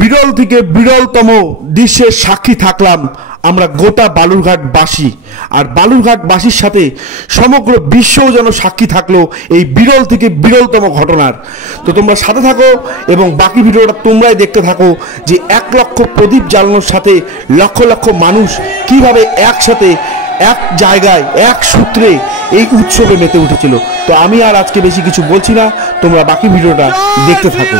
বিরল থেকে বিরলতম দৃশ্যের সাক্ষী থাকলাম আমরা গোটা বালুরঘাটবাসী। আর বালুরঘাটবাসীর সাথে সমগ্র বিশ্বও যেন সাক্ষী থাকলো এই বিরল থেকে বিরলতম ঘটনার। তো তোমরা সাথে থাকো এবং বাকি ভিডিওটা তোমরাই দেখতে থাকো যে 1 লক্ষ প্রদীপ জ্বালানোর সাথে লক্ষ লক্ষ মানুষ কিভাবে একসাথে এক জায়গায় এক সূত্রে এই উৎসবে মেতে উঠেছিল। তো আমি আর আজকে বেশি কিছু বলছি না, তোমরা বাকি ভিডিওটা দেখতে থাকো।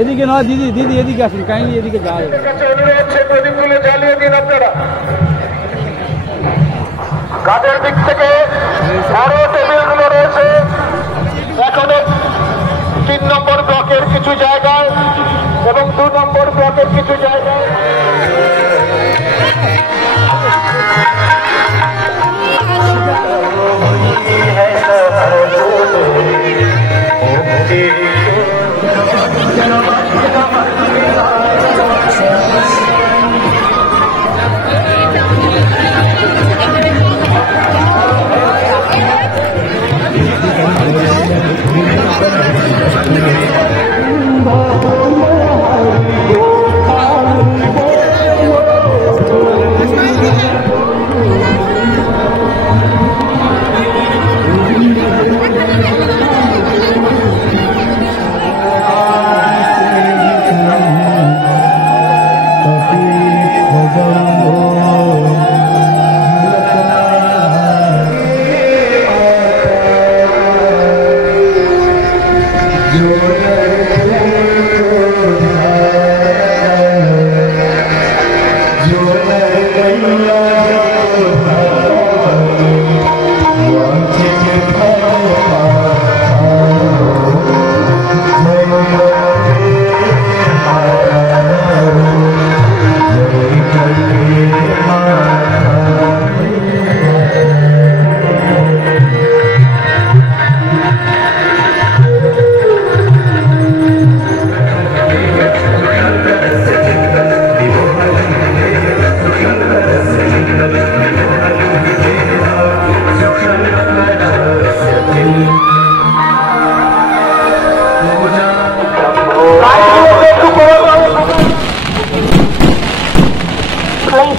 এদিকে নয় দিদি, দিদি এদিকে আসুন, কাইন্ডলি এদিকে যাওয়া প্রদীপগুলো জ্বালিয়ে দিন আপনারা। কাদের দিক থেকে বড় টেবিলগুলো রয়েছে এখনো 3 নম্বর ব্লকের কিছু জায়গায় এবং 2 নম্বর ব্লকের কিছু জায়গায়।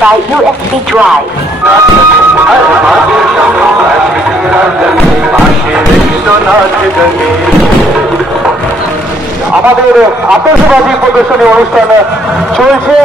By USB drive. আমাদের আতশবাজি প্রদর্শনী অনুষ্ঠান চলছে।